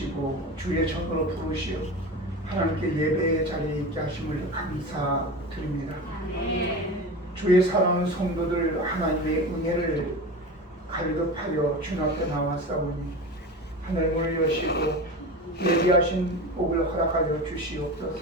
주시고 주의 전으로 부르시어 하나님께 예배의 자리에 있게 하심을 감사드립니다. 주의 사랑하는 성도들 하나님의 은혜를 갈급하여 주님 앞에 나왔사오니 하늘 문을 여시고 예비하신 복을 허락하여 주시옵소서.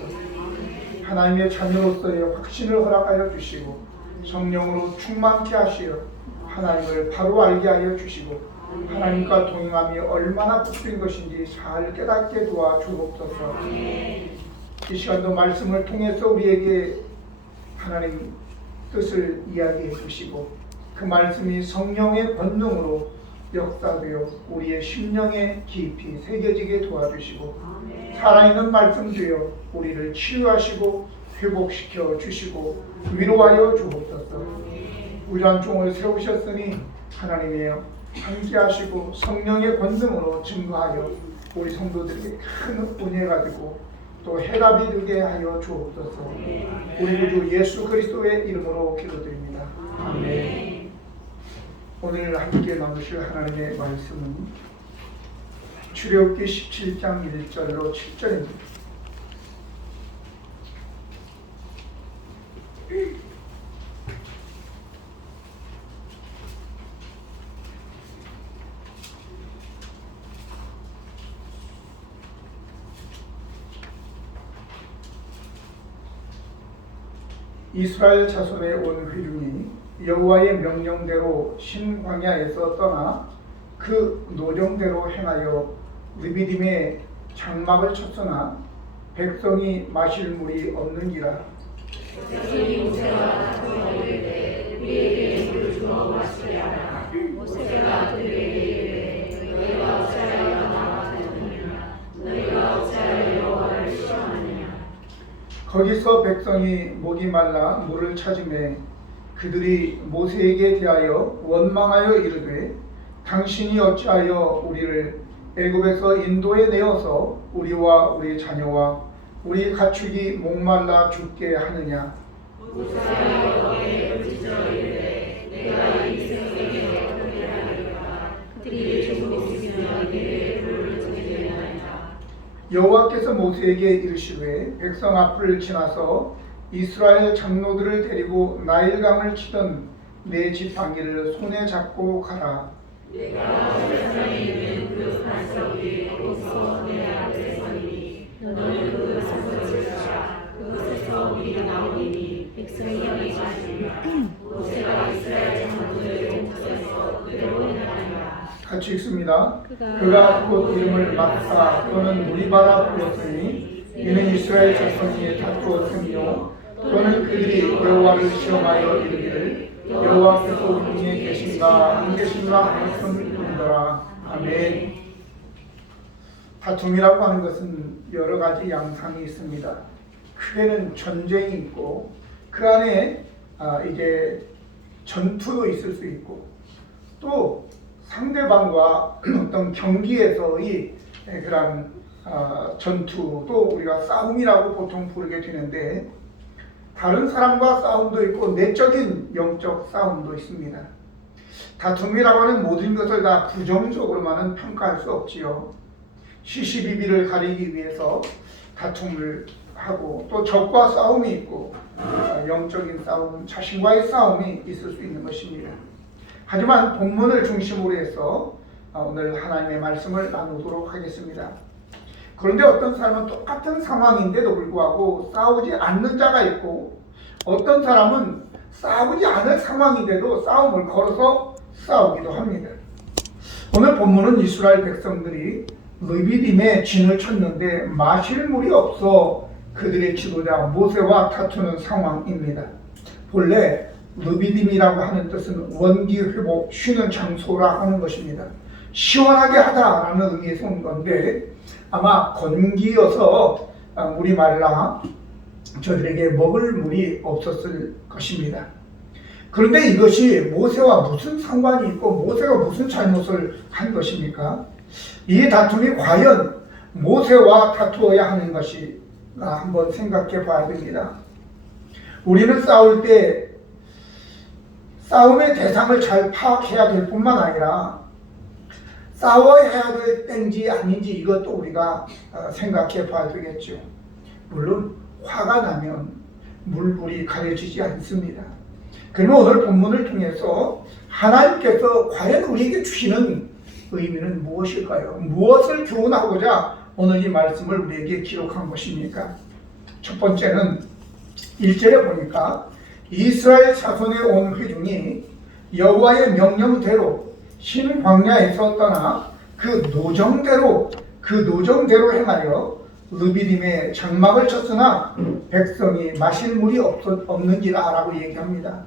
하나님의 자녀로서의 확신을 허락하여 주시고 성령으로 충만케 하시어 하나님을 바로 알게 하여 주시고 하나님과 동행함이 얼마나 복된 것인지 잘 깨닫게 도와주옵소서. 이 시간도 말씀을 통해서 우리에게 하나님 뜻을 이야기해 주시고 그 말씀이 성령의 권능으로 역사되어 우리의 심령에 깊이 새겨지게 도와주시고 살아있는 말씀 되어 우리를 치유하시고 회복시켜 주시고 위로하여 주옵소서. 우리란 종을 세우셨으니 하나님이여 함께 하시고 성령의 권능으로 증거하여 우리 성도들에게 큰 은혜가 되고 또 해답이 되게 하여 주옵소서. 우리 주 예수 그리스도의 이름으로 기도드립니다. 아멘. 오늘 함께 나누실 하나님의 말씀은 출애굽기 17장 1절로 7절입니다. 이스라엘 자손의 온 회중이 여호와의 명령대로 신광야에서 떠나 그 노령대로 행하여 르비딤의 장막을 쳤으나 백성이 마실 물이 없는지라. 백성이 모세와 다투어 이르되 우리에게 물을 주어 마시게 하라. 모세가 그들에게 이르되 너희가 어찌하여 나와 다투느냐. 너희가 어찌하여 여호와를 시험하느냐. 거기서 백성이 목이 말라 물을 찾으매 그들이 모세에게 대하여 원망하여 이르되 당신이 어찌하여 우리를 애굽에서 인도에 내어서 우리와 우리 자녀와 우리 가축이 목말라 죽게 하느냐. 모세가 여호와께 부르짖어 이르되 내가 이 백성에게 어떻게 하리까. 그들이 죽고 있으면 이에 불을 지피겠나이다. 여호와께서 모세에게 이르시되 백성 앞을 지나서 이스라엘 장로들을 데리고 나일강을 치던 네 지팡이를 손에 잡고 가라. 내가 세상에 있는 그 반석 위에 거기서 내 앞에 서리니 너는 그 반석을 치라. 그것에서 물이 나오리니 백성이 마시리라. 모세가 이스라엘 장로들의 목전에서 그대로 행하니라. 같이 읽습니다. 그가 곧 이름을 마사 또는 무리바라 불렀으니 이는 이스라엘 자손이 다투었으며 또는 그들이 여호와를 시험하여 이르기를 여호와께서 우리 중에 계신가 안 계신가 하였음을 뿐이더라. 아멘. 다툼이라고 하는 것은 여러 가지 양상이 있습니다. 크게는 전쟁이 있고 그 안에 이제 전투도 있을 수 있고 또 상대방과 어떤 경기에서의 그런 전투도 우리가 싸움이라고 보통 부르게 되는데 다른 사람과 싸움도 있고 내적인 영적 싸움도 있습니다. 다툼이라고 하는 모든 것을 다 부정적으로만은 평가할 수 없지요. 시시비비를 가리기 위해서 다툼을 하고 또 적과 싸움이 있고 영적인 싸움, 자신과의 싸움이 있을 수 있는 것입니다. 하지만 본문을 중심으로 해서 오늘 하나님의 말씀을 나누도록 하겠습니다. 그런데 어떤 사람은 똑같은 상황인데도 불구하고 싸우지 않는 자가 있고 어떤 사람은 싸우지 않을 상황인데도 싸움을 걸어서 싸우기도 합니다. 오늘 본문은 이스라엘 백성들이 르비딤에 진을 쳤는데 마실 물이 없어 그들의 지도자 모세와 다투는 상황입니다. 본래 르비딤이라고 하는 뜻은 원기 회복, 쉬는 장소라 하는 것입니다. 시원하게 하다라는 의미에서 온 건데 아마 건기여서 물이 말라 저들에게 먹을 물이 없었을 것입니다. 그런데 이것이 모세와 무슨 상관이 있고 모세가 무슨 잘못을 한 것입니까? 이 다툼이 과연 모세와 다투어야 하는 것이 한번 생각해 봐야 됩니다. 우리는 싸울 때 싸움의 대상을 잘 파악해야 될 뿐만 아니라 싸워야 될 때인지 아닌지 이것도 우리가 생각해 봐야 되겠죠. 물론 화가 나면 물불이 가려지지 않습니다. 그러면 오늘 본문을 통해서 하나님께서 과연 우리에게 주시는 의미는 무엇일까요? 무엇을 교훈하고자 오늘 이 말씀을 우리에게 기록한 것입니까? 첫 번째는 1절에 보니까 이스라엘 자손의 온 회중이 여호와의 명령대로 신 광야에서 떠나 그 노정대로 행하여 르비딤에 장막을 쳤으나 백성이 마실 물이 없는지라 라고 얘기합니다.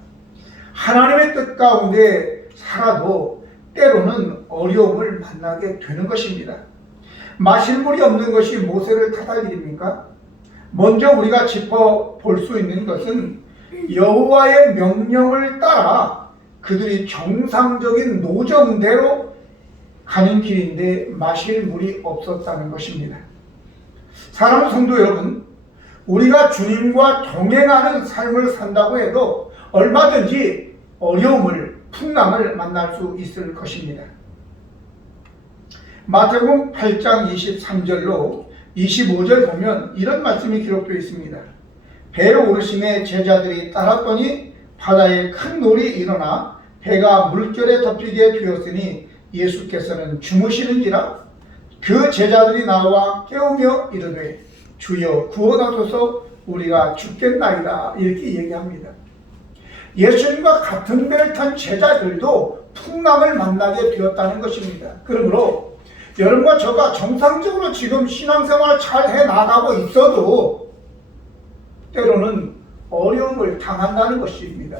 하나님의 뜻 가운데 살아도 때로는 어려움을 만나게 되는 것입니다. 마실 물이 없는 것이 모세를 탓할 일입니까? 먼저 우리가 짚어볼 수 있는 것은 여호와의 명령을 따라 그들이 정상적인 노정대로 가는 길인데 마실 물이 없었다는 것입니다. 사랑하는 성도 여러분, 우리가 주님과 동행하는 삶을 산다고 해도 얼마든지 어려움을, 풍랑을 만날 수 있을 것입니다. 마태복음 8장 23절로 25절 보면 이런 말씀이 기록되어 있습니다. 배에 오르심에 제자들이 따랐더니 바다에 큰 놀이 일어나 배가 물결에 덮이게 되었으니 예수께서는 주무시는지라. 그 제자들이 나와 깨우며 이르되 주여 구원하소서 우리가 죽겠나이다 이렇게 얘기합니다. 예수님과 같은 배를 탄 제자들도 풍랑을 만나게 되었다는 것입니다. 그러므로 여러분과 저가 정상적으로 지금 신앙생활을 잘 해나가고 있어도 때로는 어려움을 당한다는 것입니다.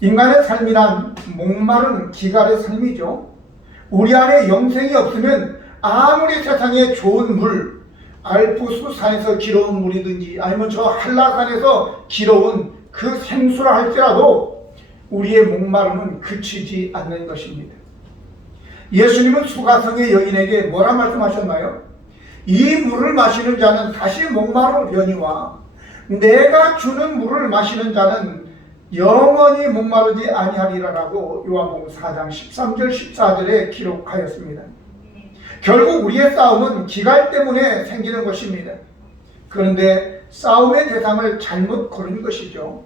인간의 삶이란 목마른 기갈의 삶이죠. 우리 안에 영생이 없으면 아무리 세상에 좋은 물, 알프스 산에서 길어온 물이든지 아니면 저 한라산에서 길어온 그 생수라 할지라도 우리의 목마름은 그치지 않는 것입니다. 예수님은 수가성의 여인에게 뭐라 말씀하셨나요? 이 물을 마시는 자는 다시 목마르려니와 내가 주는 물을 마시는 자는 영원히 목마르지 아니하리라라고 요한복음 4장 13절 14절에 기록하였습니다. 결국 우리의 싸움은 기갈 때문에 생기는 것입니다. 그런데 싸움의 대상을 잘못 고른 것이죠.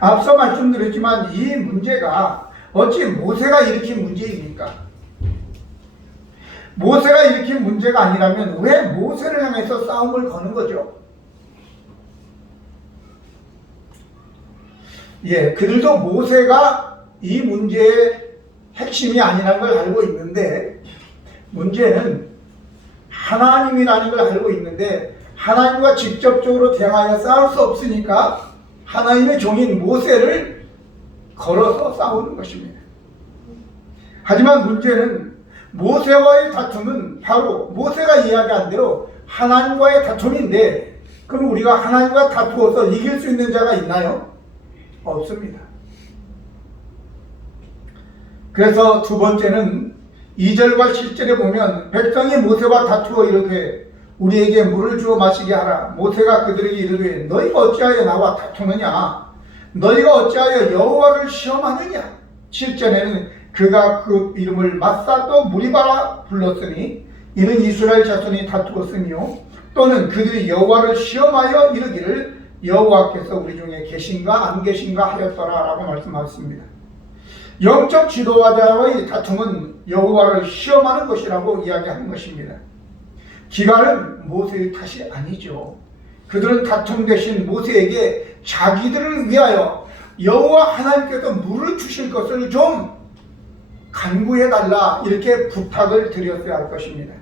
앞서 말씀드렸지만 이 문제가 어찌 모세가 일으킨 문제입니까? 모세가 일으킨 문제가 아니라면 왜 모세를 향해서 싸움을 거는 거죠? 그들도 모세가 이 문제의 핵심이 아니라는 걸 알고 있는데 문제는 하나님이라는 걸 알고 있는데 하나님과 직접적으로 대항하여 싸울 수 없으니까 하나님의 종인 모세를 걸어서 싸우는 것입니다. 하지만 문제는 모세와의 다툼은 바로 모세가 이야기한 대로 하나님과의 다툼인데 그럼 우리가 하나님과 다투어서 이길 수 있는 자가 있나요? 없습니다. 그래서 두 번째는 2절과 7절에 보면 백성이 모세와 다투어 이르되 우리에게 물을 주어 마시게 하라. 모세가 그들에게 이르되 너희가 어찌하여 나와 다투느냐? 너희가 어찌하여 여호와를 시험하느냐? 7절에는 그가 그 이름을 마사또 무리바라 불렀으니 이는 이스라엘 자손이 다투었으며 또는 그들이 여호와를 시험하여 이르기를 여호와께서 우리 중에 계신가 안 계신가 하였더라 라고 말씀하셨습니다. 영적 지도자와의 다툼은 여호와를 시험하는 것이라고 이야기하는 것입니다. 기갈은 모세의 탓이 아니죠. 그들은 다툼 대신 모세에게 자기들을 위하여 여호와 하나님께서 물을 주실 것을 좀 간구해달라 이렇게 부탁을 드렸어야 할 것입니다.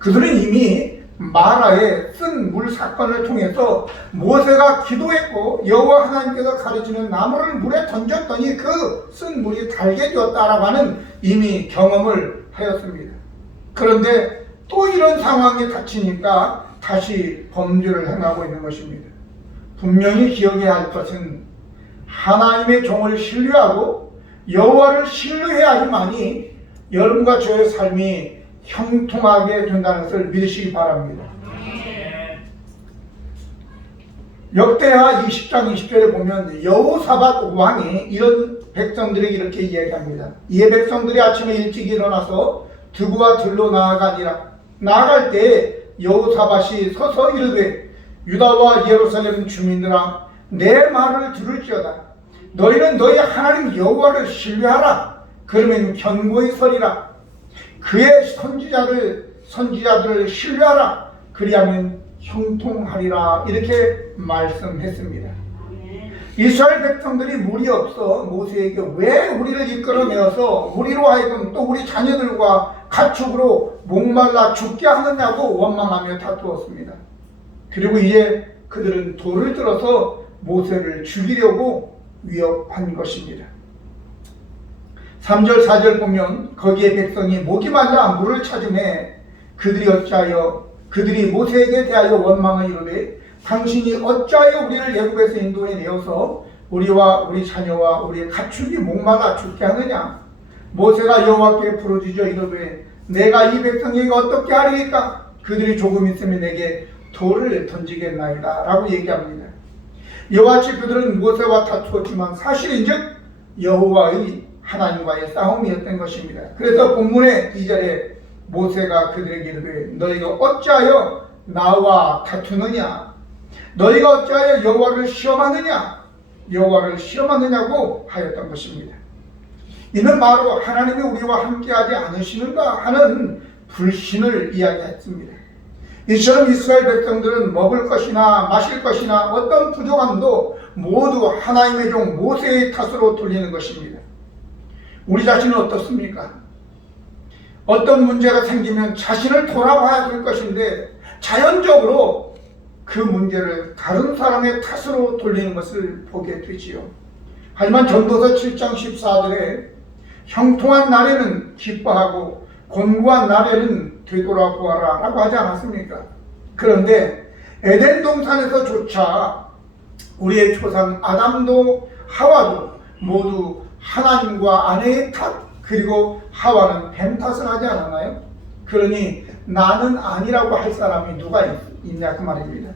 그들은 이미 마라의 쓴 물 사건을 통해서 모세가 기도했고 여호와 하나님께서 가르치는 나무를 물에 던졌더니 그 쓴 물이 달게 되었다라고 하는 이미 경험을 하였습니다. 그런데 또 이런 상황에 닥치니까 다시 범죄를 행하고 있는 것입니다. 분명히 기억해야 할 것은 하나님의 종을 신뢰하고 여호와를 신뢰해야지만이 여러분과 저의 삶이 형통하게 된다는 것을 믿으시기 바랍니다. 역대하 20장 20절에 보면 여호사밧 왕이 이런 백성들에게 이렇게 이야기합니다. 이에 백성들이 아침에 일찍 일어나서 두구와 들로 나아가니라. 나아갈 때 여호사밧이 서서 이르되 유다와 예루살렘 주민들아 내 말을 들을지어다. 너희는 너희 하나님 여호와를 신뢰하라. 그러면 견고히 서리라. 그의 선지자들을 신뢰하라. 그리하면 형통하리라. 이렇게 말씀했습니다. 이스라엘 백성들이 물이 없어 모세에게 왜 우리를 이끌어내어서 우리로 하여금 또 우리 자녀들과 가축으로 목말라 죽게 하느냐고 원망하며 다투었습니다. 그리고 이제 그들은 돌을 들어서 모세를 죽이려고 위협한 것입니다. 3절 4절 보면 거기에 백성이 목이 말라 물을 찾으매 그들이 모세에게 대하여 원망을 이르되 당신이 어찌하여 우리를 애굽에서 인도해 내어서 우리와 우리 자녀와 우리의 가축이 목말라 죽게 하느냐. 모세가 여호와께 부르짖어 이르되 내가 이 백성에게 어떻게 하리이까. 그들이 조금 있으면 내게 돌을 던지겠나이다 라고 얘기합니다. 이와 같이 그들은 모세와 다투었지만 사실인즉 여호와의 하나님과의 싸움이었던 것입니다. 그래서 본문의 2절에 모세가 그들에게 이르되 너희가 어찌하여 나와 다투느냐. 너희가 어찌하여 여호와를 시험하느냐고 하였던 것입니다. 이는 바로 하나님이 우리와 함께하지 않으시는가 하는 불신을 이야기했습니다. 이처럼 이스라엘 백성들은 먹을 것이나 마실 것이나 어떤 부족함도 모두 하나님의 종 모세의 탓으로 돌리는 것입니다. 우리 자신은 어떻습니까? 어떤 문제가 생기면 자신을 돌아봐야 될 것인데 자연적으로 그 문제를 다른 사람의 탓으로 돌리는 것을 보게 되지요. 하지만 전도서 7장 14절에 형통한 날에는 기뻐하고 곤고한 날에는 되돌아보아라 라고 하지 않았습니까? 그런데 에덴 동산에서조차 우리의 조상 아담도 하와도 모두 하나님과 아내의 탓 그리고 하와는 뱀 탓을 하지 않았나요? 그러니 나는 아니라고 할 사람이 누가 있냐 그 말입니다.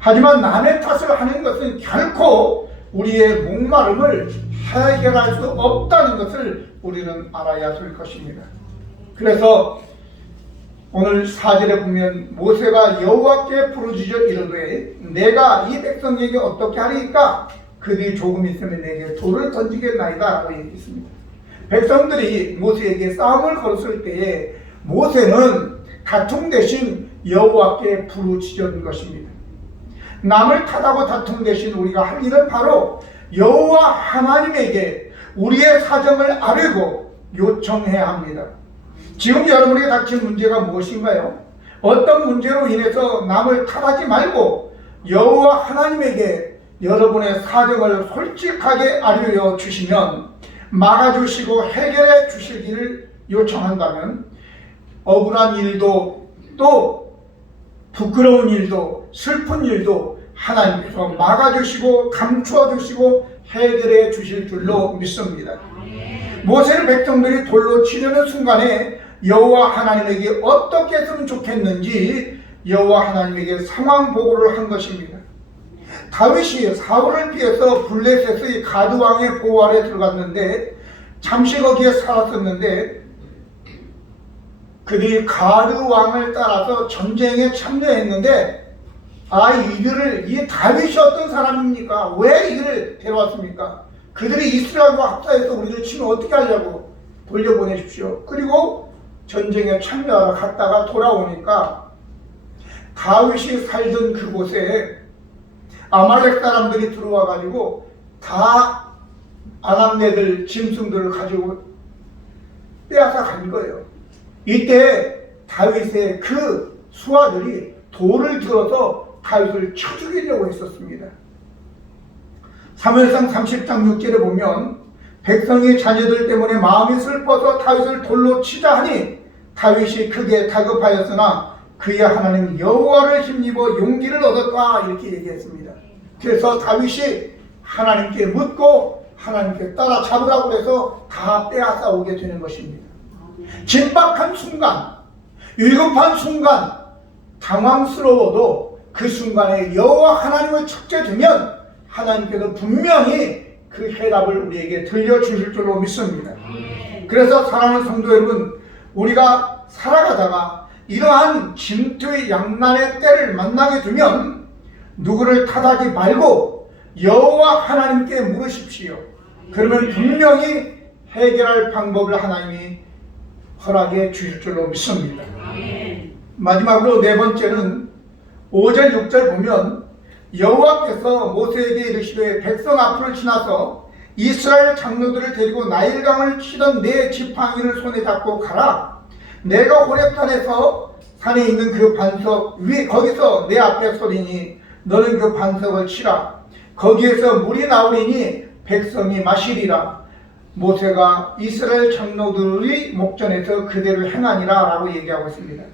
하지만 남의 탓을 하는 것은 결코 우리의 목마름을 해결할 수 없다는 것을 우리는 알아야 될 것입니다. 그래서 오늘 4절에 보면 모세가 여호와께 부르짖어 이르되 내가 이 백성에게 어떻게 하리이까. 그들이 조금 있으면 내게 돌을 던지겠나이다 라고 얘기했습니다. 백성들이 모세에게 싸움을 걸었을 때에 모세는 다툼 대신 여호와께 부르짖은 것입니다. 남을 탓하고 다툼 대신 우리가 할 일은 바로 여호와 하나님에게 우리의 사정을 아뢰고 요청해야 합니다. 지금 여러분에게 닥친 문제가 무엇인가요? 어떤 문제로 인해서 남을 탓하지 말고 여호와 하나님에게 여러분의 사정을 솔직하게 알려 주시면 막아주시고 해결해 주시기를 요청한다면 억울한 일도 또 부끄러운 일도 슬픈 일도 하나님께서 막아주시고 감추어주시고 해결해 주실 줄로 믿습니다. 모세를 백성들이 돌로 치려는 순간에 여호와 하나님에게 어떻게 했으면 좋겠는지 여호와 하나님에게 상황 보고를 한 것입니다. 다윗이 사울을 피해서 블레셋의 가드 왕의 보호 아래 들어갔는데 잠시 거기에 살았었는데 그들이 가드 왕을 따라서 전쟁에 참여했는데 이 다윗이 어떤 사람입니까? 왜 이들을 데려왔습니까? 그들이 이스라엘과 합사해서 우리를 치면 어떻게 하려고 돌려보내십시오. 그리고 전쟁에 참여하러 갔다가 돌아오니까 다윗이 살던 그곳에 아말렉 사람들이 들어와 가지고 다 아낙네들 짐승들을 가지고 빼앗아 간 거예요. 이때 다윗의 그 수하들이 돌을 들어서 다윗을 쳐 죽이려고 했었습니다. 사무엘상 30장 6절에 보면 백성의 자녀들 때문에 마음이 슬퍼서 다윗을 돌로 치자 하니 다윗이 크게 다급하였으나 그의 하나님 여호와를 힘입어 용기를 얻었다 이렇게 얘기했습니다. 그래서 다윗이 하나님께 묻고 하나님께 따라 잡으라고 해서 다 빼앗아 오게 되는 것입니다. 긴박한 순간, 위급한 순간, 당황스러워도 그 순간에 여호와 하나님을 찾게 되면 하나님께서 분명히 그 해답을 우리에게 들려주실 줄로 믿습니다. 그래서 사랑하는 성도 여러분, 우리가 살아가다가 이러한 진토의 양난의 때를 만나게 되면 누구를 탓하지 말고 여호와 하나님께 물으십시오. 그러면 분명히 해결할 방법을 하나님이 허락해 주실 줄로 믿습니다. 마지막으로 네 번째는 5절 6절 보면 여호와께서 모세에게 이르시되 백성 앞을 지나서 이스라엘 장로들을 데리고 나일강을 치던 네 지팡이를 손에 잡고 가라. 내가 호렙산에서 산에 있는 그 반석 위에 거기서 내 앞에 서리니 너는 그 반석을 치라. 거기에서 물이 나오리니 백성이 마시리라. 모세가 이스라엘 장로들의 목전에서 그대로 행하니라 라고 얘기하고 있습니다.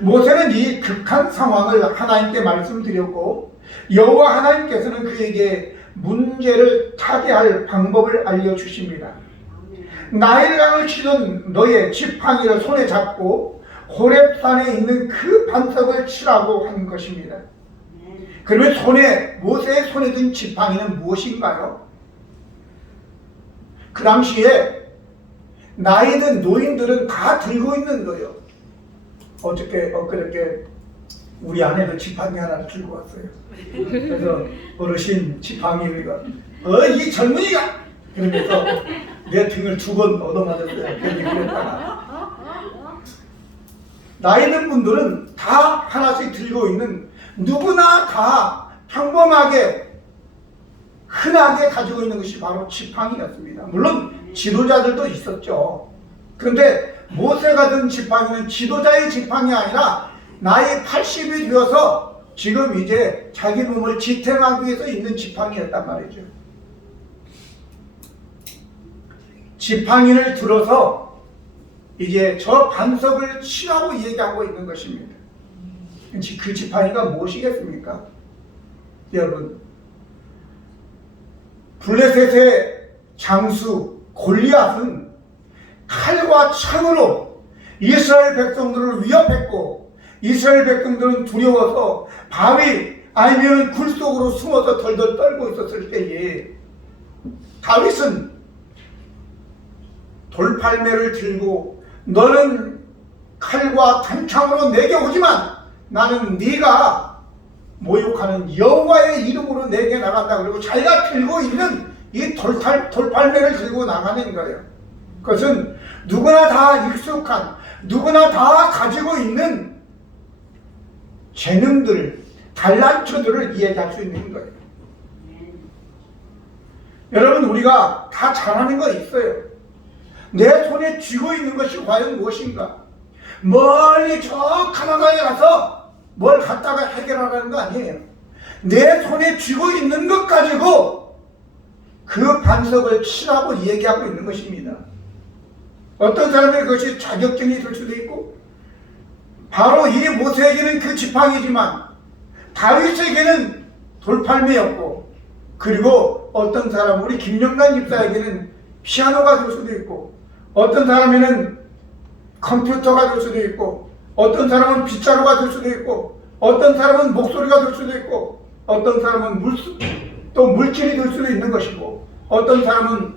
모세는 이 극한 상황을 하나님께 말씀드렸고 여호와 하나님께서는 그에게 문제를 타개할 방법을 알려주십니다. 나일강을 치던 너의 지팡이를 손에 잡고 호렙산에 있는 그 반석을 치라고 한 것입니다. 그러면 모세의 손에 든 지팡이는 무엇인가요? 그 당시에 나이든 노인들은 다 들고 있는 거예요. 엊그저께 우리 아내도 지팡이 하나를 들고 왔어요. 그래서 어르신 지팡이 우리가 이 젊은이가 그러면서 내 등을 2번 얻어맞았어요. 괜히 그랬다가 나이 든 분들은 다 하나씩 들고 있는, 누구나 다 평범하게 흔하게 가지고 있는 것이 바로 지팡이였습니다. 물론 지도자들도 있었죠. 그런데 모세가 든 지팡이는 지도자의 지팡이 아니라 나이 80이 되어서 지금 이제 자기 몸을 지탱하기 위해서 있는 지팡이였단 말이죠. 지팡이를 들어서 이제 저 반석을 치라고 얘기하고 있는 것입니다. 그 지팡이가 무엇이겠습니까? 여러분, 블레셋의 장수 골리앗은 칼과 창으로 이스라엘 백성들을 위협했고 이스라엘 백성들은 두려워서 바위 아니면 굴 속으로 숨어서 덜덜 떨고 있었을 때에 다윗은 돌팔매를 들고 너는 칼과 단창으로 내게 오지만 나는 네가 모욕하는 여호와의 이름으로 내게 나간다. 그리고 자기가 들고 있는 이 돌팔매를 들고 나가는 거예요. 그것은 누구나 다 익숙한, 누구나 다 가지고 있는 재능들, 달란트들을 이야기할 수 있는 거예요. 여러분, 우리가 다 잘하는 거 있어요. 내 손에 쥐고 있는 것이 과연 무엇인가? 멀리 저 가나다에 가서 뭘 갖다가 해결하라는 거 아니에요. 내 손에 쥐고 있는 것 가지고 그 반석을 치라고 얘기하고 있는 것입니다. 어떤 사람의 그것이 자격증이 될 수도 있고, 바로 이 모세에게는 그 지팡이지만 다윗에게는 돌팔매였고, 그리고 어떤 사람, 우리 김영란 집사에게는 피아노가 될 수도 있고, 어떤 사람에는 컴퓨터가 될 수도 있고, 어떤 사람은 빗자루가 될 수도 있고, 어떤 사람은 목소리가 될 수도 있고, 어떤 사람은 또 물질이 될 수도 있는 것이고, 어떤 사람은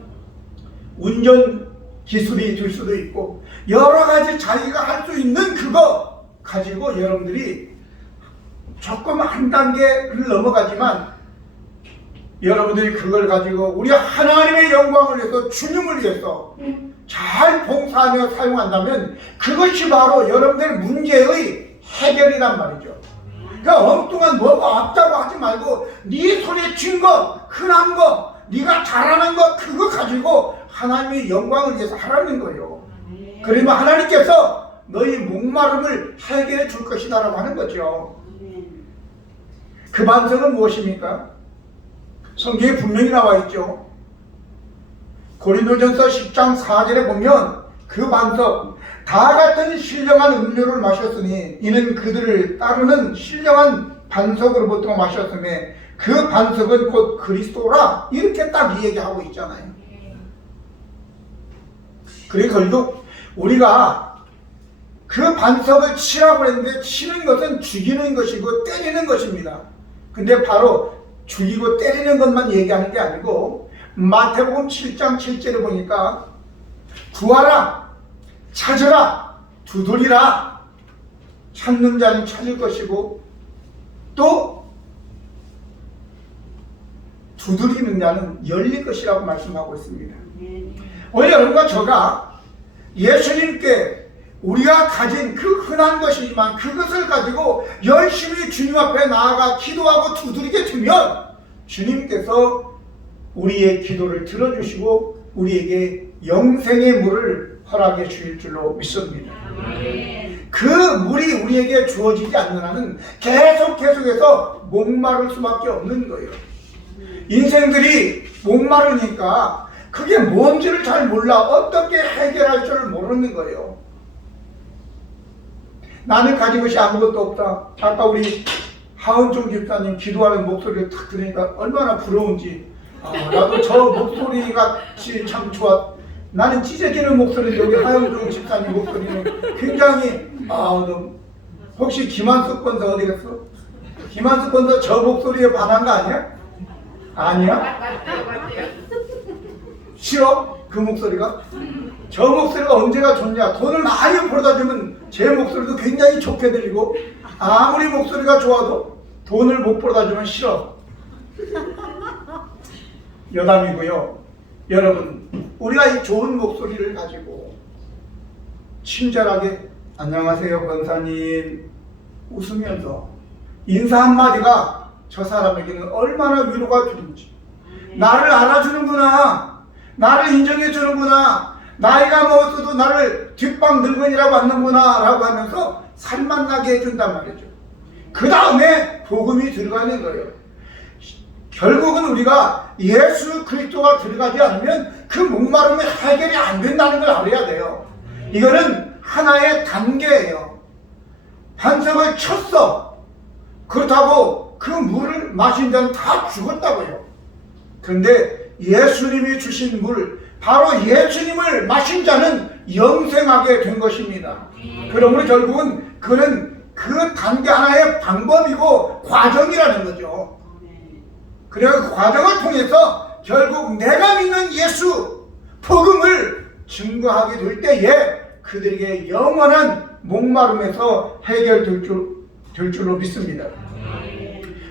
운전 기술이 될 수도 있고, 여러 가지 자기가 할 수 있는 그거 가지고 여러분들이 조금 한 단계를 넘어가지만 여러분들이 그걸 가지고 우리 하나님의 영광을 위해서, 주님을 위해서 잘 봉사하며 사용한다면 그것이 바로 여러분들의 문제의 해결이란 말이죠. 그러니까 엉뚱한 뭐가 없다고 하지 말고 네 손에 쥔 거, 흔한 거, 네가 잘하는 거, 그거 가지고 하나님의 영광을 위해서 하라는 거예요. 그러면 하나님께서 너희 목마름을 해결해 줄 것이다 라고 하는 거죠. 그 반석은 무엇입니까? 성경에 분명히 나와 있죠. 고린도전서 10장 4절에 보면 그 반석, 다 같은 신령한 음료를 마셨으니 이는 그들을 따르는 신령한 반석으로부터 마셨음에 그 반석은 곧 그리스도라, 이렇게 딱 얘기하고 있잖아요. 그래 결국 우리가 그 반석을 치라고 했는데, 치는 것은 죽이는 것이고 때리는 것입니다. 근데 바로 죽이고 때리는 것만 얘기하는 게 아니고 마태복음 7장 7절에 보니까 구하라, 찾으라, 두드리라. 찾는 자는 찾을 것이고 또 두드리는 자는 열릴 것이라고 말씀하고 있습니다. 오늘 여러분과 저가 예수님께 우리가 가진 그 흔한 것이지만 그것을 가지고 열심히 주님 앞에 나아가 기도하고 두드리게 되면 주님께서 우리의 기도를 들어주시고 우리에게 영생의 물을 허락해 주실 줄로 믿습니다. 그 물이 우리에게 주어지지 않는 한은 계속해서 목마를 수밖에 없는 거예요. 인생들이 목마르니까 그게 뭔지를 잘 몰라 어떻게 해결할 줄을 모르는 거예요. 나는 가진 것이 아무것도 없다. 아까 우리 하은종 집사님 기도하는 목소리를 딱 들으니까 얼마나 부러운지. 나도 저 목소리가 참 좋아. 나는 찢어지는 목소리인데 우리 하은종 집사님 목소리는 굉장히 혹시 김한숙 권사 어디 갔어? 김한숙 권사 저 목소리에 반한 거 아니야? 아니야? 싫어? 그 목소리가? 저 목소리가 언제가 좋냐? 돈을 많이 벌어다 주면 제 목소리도 굉장히 좋게 들리고 아무리 목소리가 좋아도 돈을 못 벌어다 주면 싫어. 여담이고요. 여러분, 우리가 이 좋은 목소리를 가지고 친절하게 안녕하세요 권사님 웃으면서 인사 한마디가 저 사람에게는 얼마나 위로가 되는지, 나를 알아주는구나, 나를 인정해 주는구나, 나이가 먹어도 나를 뒷방 늙은이라고 하는구나 라고 하면서 살만나게 해준단 말이죠. 그 다음에 복음이 들어가는 거예요. 결국은 우리가 예수 그리스도가 들어가지 않으면 그 목마름이 해결이 안 된다는 걸 알아야 돼요. 이거는 하나의 단계예요. 반석을 쳤어. 그렇다고 그 물을 마신 자는 다 죽었다고요. 그런데 예수님이 주신 물, 바로 예수님을 마신 자는 영생하게 된 것입니다. 그러므로 결국은 그는 그 단계 하나의 방법이고 과정이라는 거죠. 그래서 그 과정을 통해서 결국 내가 믿는 예수 복음을 증거하게 될 때에 그들에게 영원한 목마름에서 해결될 줄로 믿습니다.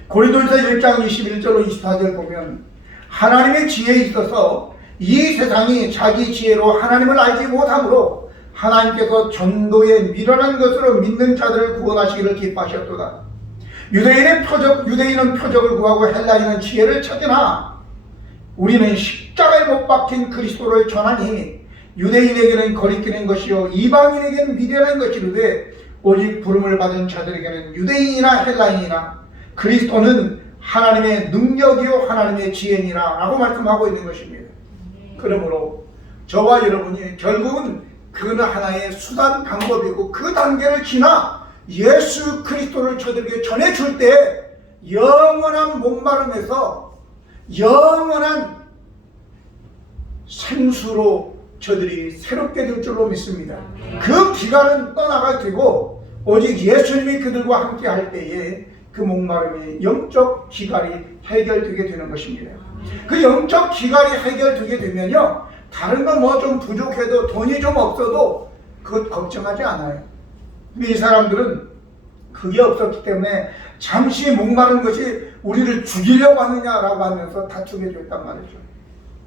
고린도전서 1장 21절로 24절 보면 하나님의 지혜에 있어서 이 세상이 자기 지혜로 하나님을 알지 못하므로 하나님께서 전도에 미련한 것으로 믿는 자들을 구원하시기를 기뻐하셨도다. 유대인은 표적을 구하고 헬라인은 지혜를 찾으나 우리는 십자가에 못 박힌 그리스도를 전하니 유대인에게는 거리끼는 것이요 이방인에게는 미련한 것이로되 오직 부름을 받은 자들에게는 유대인이나 헬라인이나 그리스도는 하나님의 능력이요 하나님의 지혜니라 라고 말씀하고 있는 것입니다. 그러므로 저와 여러분이 결국은 그는 하나의 수단 방법이고 그 단계를 지나 예수 그리스도를 저들에게 전해줄 때 영원한 목마름에서 영원한 생수로 저들이 새롭게 될 줄로 믿습니다. 그 기간은 떠나가게 되고 오직 예수님이 그들과 함께 할 때에 그 목마름이 영적 기갈이 해결되게 되는 것입니다. 그 영적 기갈이 해결되게 되면요 다른 건 뭐 좀 부족해도 돈이 좀 없어도 그것 걱정하지 않아요. 근데 이 사람들은 그게 없었기 때문에 잠시 목마른 것이 우리를 죽이려고 하느냐라고 하면서 다투게 됐단 말이죠.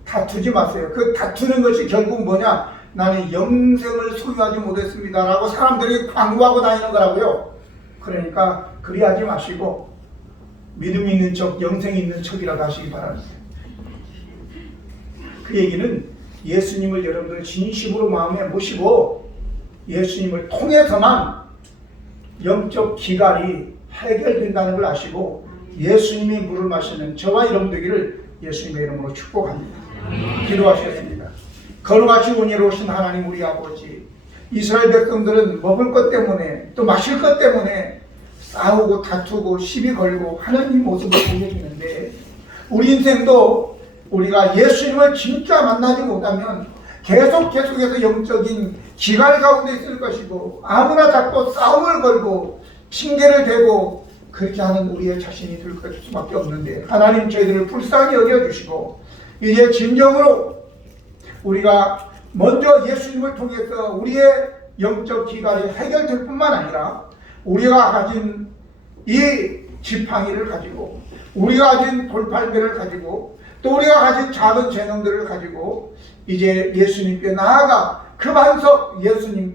다투지 마세요. 그 다투는 것이 결국 뭐냐, 나는 영생을 소유하지 못했습니다 라고 사람들이 광고하고 다니는 거라고요. 그러니까 그리하지 마시고 믿음이 있는 척 영생이 있는 척이라고 하시기 바랍니다. 그 얘기는 예수님을 여러분들 진심으로 마음에 모시고 예수님을 통해서만 영적 기갈이 해결된다는 걸 아시고 예수님이 물을 마시는 저와 여러분 되기를 예수님의 이름으로 축복합니다. 기도하시겠습니다. 거룩하시고 은혜로우신 하나님 우리 아버지, 이스라엘 백성들은 먹을 것 때문에 또 마실 것 때문에 싸우고 다투고 시비 걸고 하나님 모습을 보게 되는데 우리 인생도 우리가 예수님을 진짜 만나지 못하면 계속해서 영적인 기갈 가운데 있을 것이고 아무나 잡고 싸움을 걸고 핑계를 대고 그렇게 하는 우리의 자신이 될 수밖에 없는데 하나님 저희들을 불쌍히 여겨주시고 이제 진정으로 우리가 먼저 예수님을 통해서 우리의 영적 기갈이 해결될 뿐만 아니라 우리가 가진 이 지팡이를 가지고 우리가 가진 돌팔매를 가지고 또 우리가 가진 작은 재능들을 가지고 이제 예수님께 나아가 그 반석 예수님